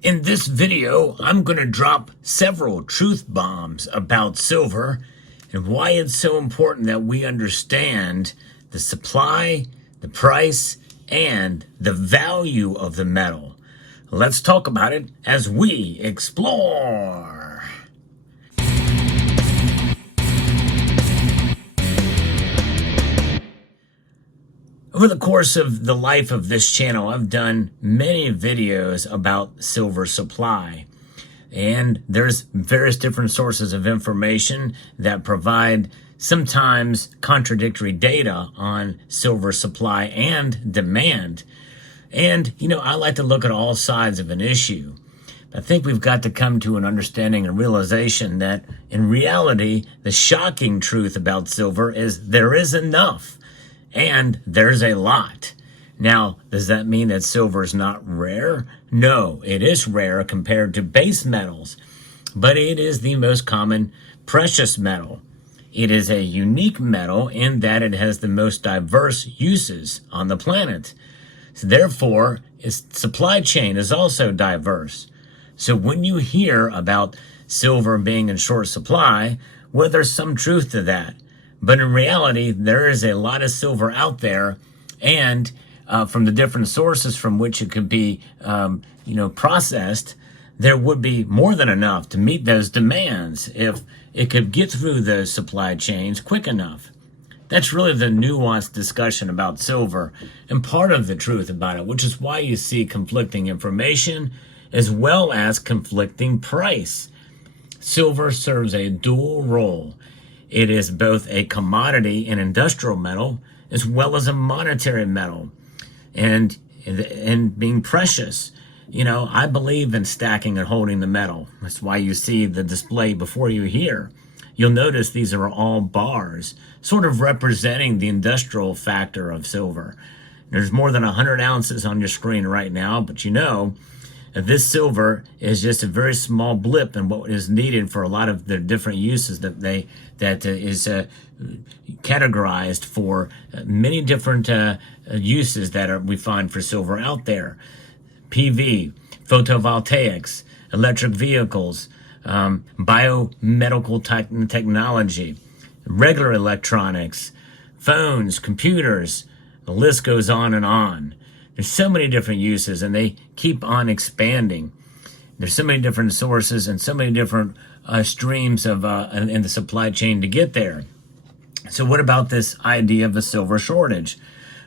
In this video, I'm going to drop several truth bombs about silver and why it's so important that we understand the supply, the price, and the value of the metal. Let's talk about it as we explore. Over the course of the life of this channel, I've done many videos about silver supply. And there's various different sources of information that provide sometimes contradictory data on silver supply and demand. And, I like to look at all sides of an issue. I think we've got to come to an understanding and realization that in reality, the shocking truth about silver is there is enough. And there's a lot. Now, does that mean that silver is not rare? No, it is rare compared to base metals, but it is the most common precious metal. It is a unique metal in that it has the most diverse uses on the planet. So therefore, its supply chain is also diverse. So when you hear about silver being in short supply, well, there's some truth to that. But in reality, there is a lot of silver out there, and from the different sources from which it could be, processed, there would be more than enough to meet those demands if it could get through those supply chains quick enough. That's really the nuanced discussion about silver and part of the truth about it, which is why you see conflicting information as well as conflicting price. Silver serves a dual role. It is both a commodity and industrial metal, as well as a monetary metal, and being precious. I believe in stacking and holding the metal. That's why you see the display before you here. You'll notice these are all bars, sort of representing the industrial factor of silver. There's more than 100 ounces on your screen right now, but this silver is just a very small blip in what is needed for a lot of the different uses that is categorized for many different uses that we find for silver out there. PV, photovoltaics, electric vehicles, biomedical technology, regular electronics, phones, computers, the list goes on and on. There's so many different uses, and they keep on expanding. There's so many different sources and so many different streams of in the supply chain to get there. So what about this idea of a silver shortage?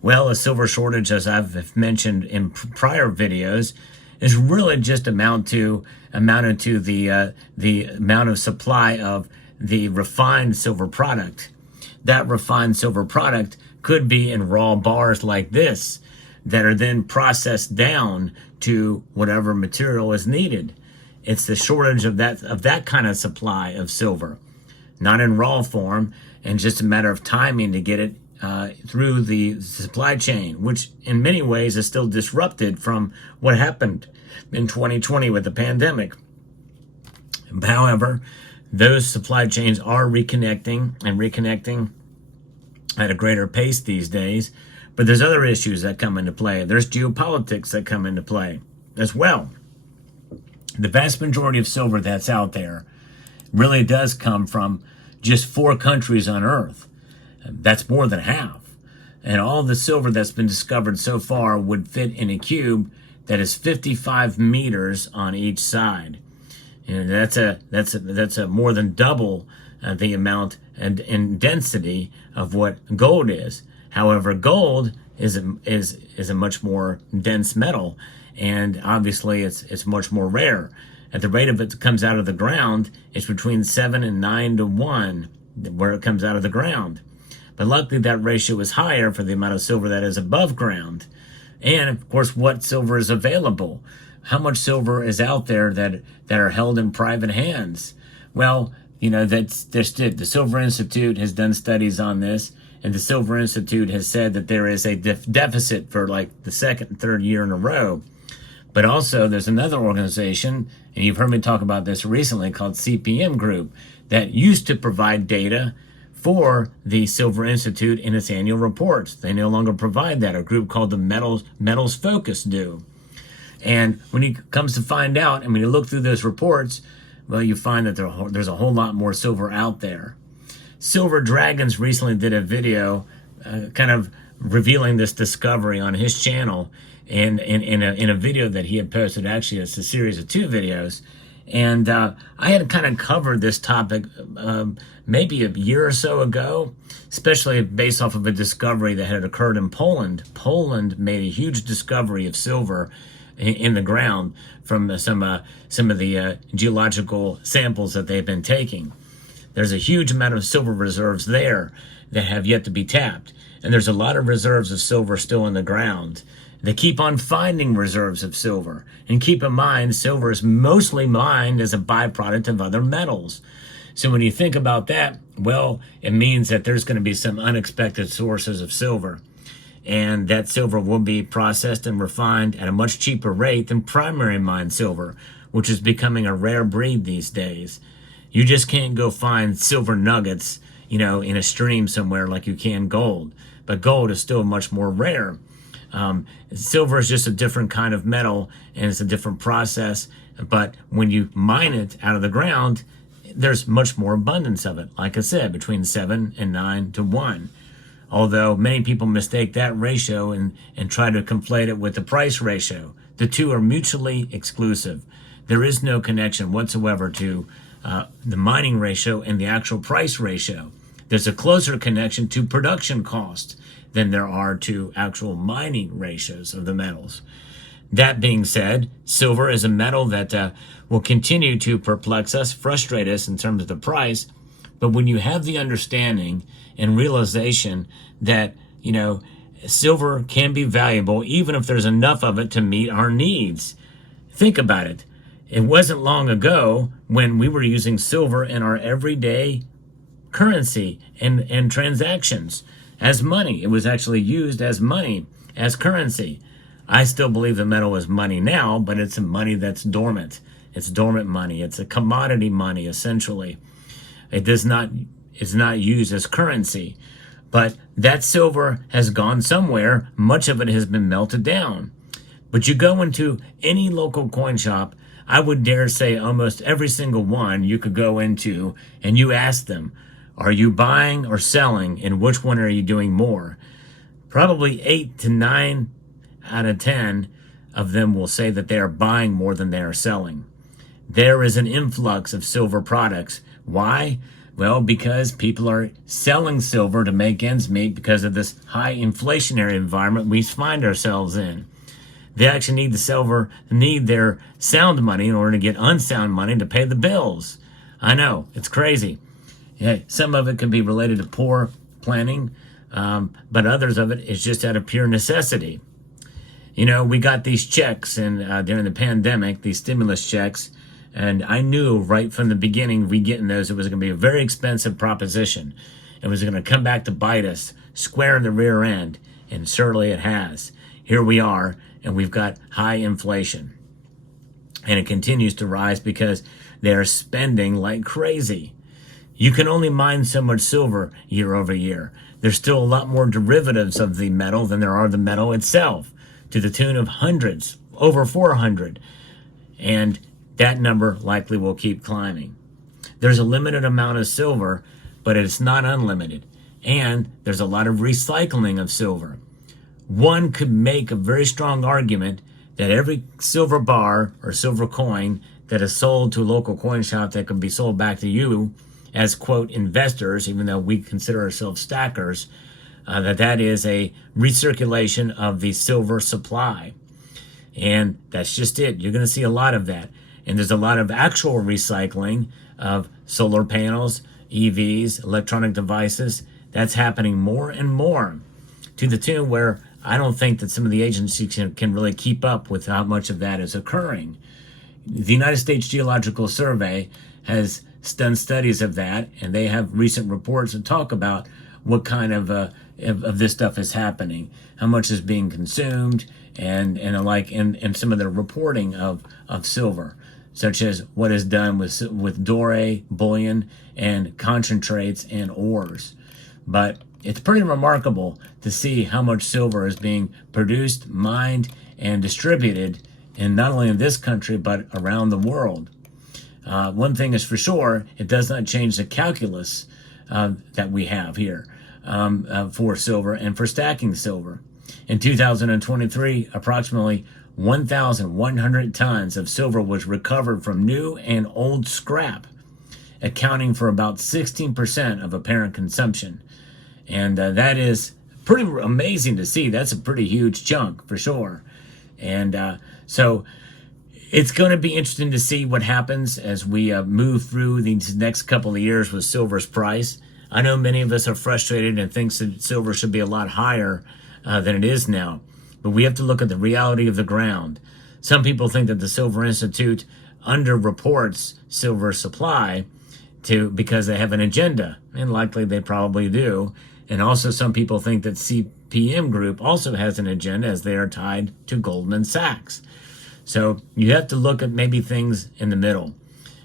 Well, a silver shortage, as I've mentioned in prior videos, is really just amounted to the amount of supply of the refined silver product. That refined silver product could be in raw bars like this, that are then processed down to whatever material is needed. It's the shortage of that kind of supply of silver, not in raw form, and just a matter of timing to get it through the supply chain, which in many ways is still disrupted from what happened in 2020 with the pandemic. However, those supply chains are reconnecting at a greater pace these days. But there's other issues that come into play. There's geopolitics that come into play as well. The vast majority of silver that's out there really does come from just 4 countries on Earth. That's more than half. And all the silver that's been discovered so far would fit in a cube that is 55 meters on each side. And that's a more than double the amount and in density of what gold is. However, gold is a much more dense metal, and obviously it's much more rare. At the rate of it comes out of the ground, it's between 7 and 9 to 1 where it comes out of the ground. But luckily that ratio is higher for the amount of silver that is above ground. And of course, what silver is available? How much silver is out there that are held in private hands? Well, the Silver Institute has done studies on this. And the Silver Institute has said that there is a deficit for like the second and third year in a row. But also there's another organization, and you've heard me talk about this recently, called CPM Group, that used to provide data for the Silver Institute in its annual reports. They no longer provide that. A group called the Metals Focus do. And when he comes to find out, and when you look through those reports, well, you find that there's a whole lot more silver out there. Silver Dragons recently did a video kind of revealing this discovery on his channel, and in a video that he had posted. Actually, it's a series of 2 videos. And I had kind of covered this topic maybe a year or so ago, especially based off of a discovery that had occurred in Poland. Poland made a huge discovery of silver in the ground from some of the geological samples that they've been taking. There's a huge amount of silver reserves there that have yet to be tapped. And there's a lot of reserves of silver still in the ground. They keep on finding reserves of silver. And keep in mind, silver is mostly mined as a byproduct of other metals. So when you think about that, well, it means that there's going to be some unexpected sources of silver. And that silver will be processed and refined at a much cheaper rate than primary mined silver, which is becoming a rare breed these days. You just can't go find silver nuggets, in a stream somewhere like you can gold. But gold is still much more rare. Silver is just a different kind of metal, and it's a different process. But when you mine it out of the ground, there's much more abundance of it. Like I said, between 7 and 9 to 1. Although many people mistake that ratio and try to conflate it with the price ratio. The two are mutually exclusive. There is no connection whatsoever to the mining ratio and the actual price ratio. There's a closer connection to production cost than there are to actual mining ratios of the metals. That being said, silver is a metal that will continue to perplex us, frustrate us in terms of the price. But when you have the understanding and realization that, silver can be valuable even if there's enough of it to meet our needs. Think about it. It wasn't long ago when we were using silver in our everyday currency and transactions as money. It was actually used as money, as currency. I still believe the metal is money now, but it's a money that's dormant. It's dormant money. It's a commodity money, essentially. It's not used as currency. But that silver has gone somewhere. Much of it has been melted down. But you go into any local coin shop, I would dare say almost every single one you could go into, and you ask them, are you buying or selling, and which one are you doing more? Probably 8 to 9 out of 10 of them will say that they are buying more than they are selling. There is an influx of silver products. Why? Well, because people are selling silver to make ends meet because of this high inflationary environment we find ourselves in. They actually need their sound money in order to get unsound money to pay the bills. I know, it's crazy. Yeah, some of it can be related to poor planning, but others of it is just out of pure necessity. We got these checks during the pandemic, these stimulus checks, and I knew right from the beginning, getting those, it was going to be a very expensive proposition. It was going to come back to bite us square in the rear end, and certainly it has. Here we are, and we've got high inflation. And it continues to rise because they're spending like crazy. You can only mine so much silver year over year. There's still a lot more derivatives of the metal than there are the metal itself, to the tune of hundreds, over 400. And that number likely will keep climbing. There's a limited amount of silver, but it's not unlimited. And there's a lot of recycling of silver. One could make a very strong argument that every silver bar or silver coin that is sold to a local coin shop that can be sold back to you as, quote, investors, even though we consider ourselves stackers, that is a recirculation of the silver supply. And that's just it. You're going to see a lot of that. And there's a lot of actual recycling of solar panels, EVs, electronic devices. That's happening more and more, to the tune where I don't think that some of the agencies can really keep up with how much of that is occurring. The United States Geological Survey has done studies of that, and they have recent reports that talk about what kind of this stuff is happening, how much is being consumed, and some of the reporting of silver, such as what is done with doré, bullion, and concentrates and ores. But it's pretty remarkable to see how much silver is being produced, mined, and distributed and not only in this country, but around the world. One thing is for sure, it does not change the calculus that we have here for silver and for stacking silver. In 2023, approximately 1,100 tons of silver was recovered from new and old scrap, accounting for about 16% of apparent consumption. And that is pretty amazing to see. That's a pretty huge chunk for sure. And so it's going to be interesting to see what happens as we move through these next couple of years with silver's price. I know many of us are frustrated and think that silver should be a lot higher than it is now. But we have to look at the reality of the ground. Some people think that the Silver Institute underreports silver supply because they have an agenda, and likely they probably do. And also some people think that CPM Group also has an agenda, as they are tied to Goldman Sachs. So you have to look at maybe things in the middle.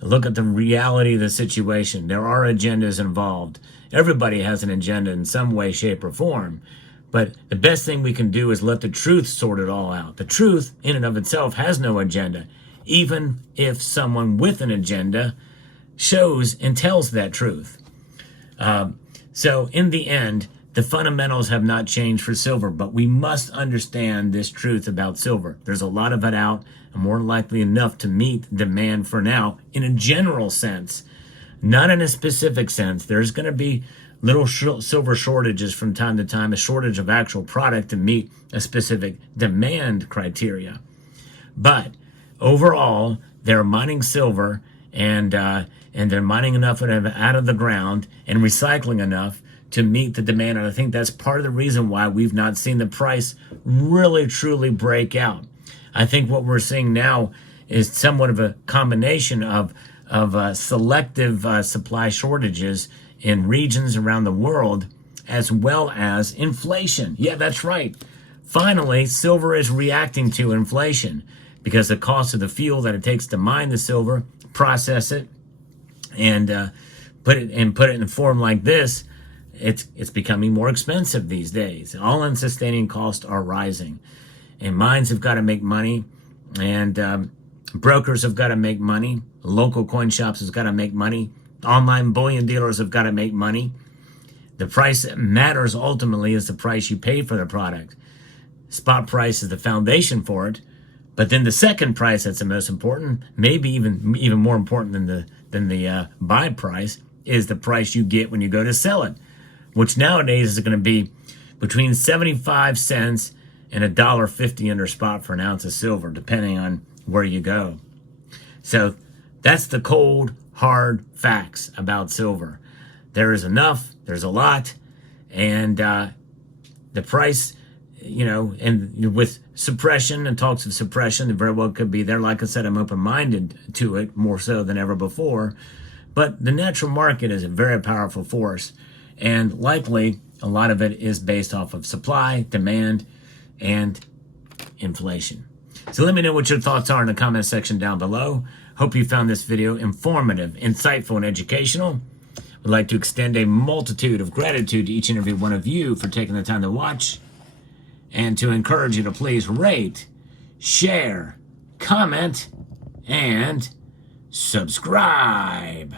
Look at the reality of the situation. There are agendas involved. Everybody has an agenda in some way, shape, or form. But the best thing we can do is let the truth sort it all out. The truth in and of itself has no agenda, even if someone with an agenda shows and tells that truth. So in the end, the fundamentals have not changed for silver, but we must understand this truth about silver. There's a lot of it out, and more likely enough to meet demand for now in a general sense, not in a specific sense. There's going to be little silver shortages from time to time, a shortage of actual product to meet a specific demand criteria. But overall, they're mining silver and they're mining enough out of the ground and recycling enough to meet the demand. And I think that's part of the reason why we've not seen the price really truly break out. I think what we're seeing now is somewhat of a combination of selective supply shortages in regions around the world, as well as inflation. Yeah, that's right. Finally, silver is reacting to inflation because the cost of the fuel that it takes to mine the silver, process it, and put it in a form like this, it's becoming more expensive these days. All-in sustaining costs are rising, and mines have got to make money, and brokers have got to make money. Local coin shops have got to make money. Online bullion dealers have got to make money. The price that matters ultimately is the price you pay for the product. Spot price is the foundation for it, but then the second price that's the most important, maybe even more important than the buy price, is the price you get when you go to sell it, which nowadays is going to be between 75 cents and $1.50 under spot for an ounce of silver, depending on where you go. So that's the cold, hard facts about silver. There is enough, there's a lot, and the price, and with suppression and talks of suppression, it very well could be there. Like I said, I'm open-minded to it more so than ever before. But the natural market is a very powerful force, and likely a lot of it is based off of supply, demand, and inflation. So let me know what your thoughts are in the comment section down below. Hope you found this video informative, insightful, and educational. Would like to extend a multitude of gratitude to each and every one of you for taking the time to watch, and to encourage you to please rate, share, comment, and subscribe.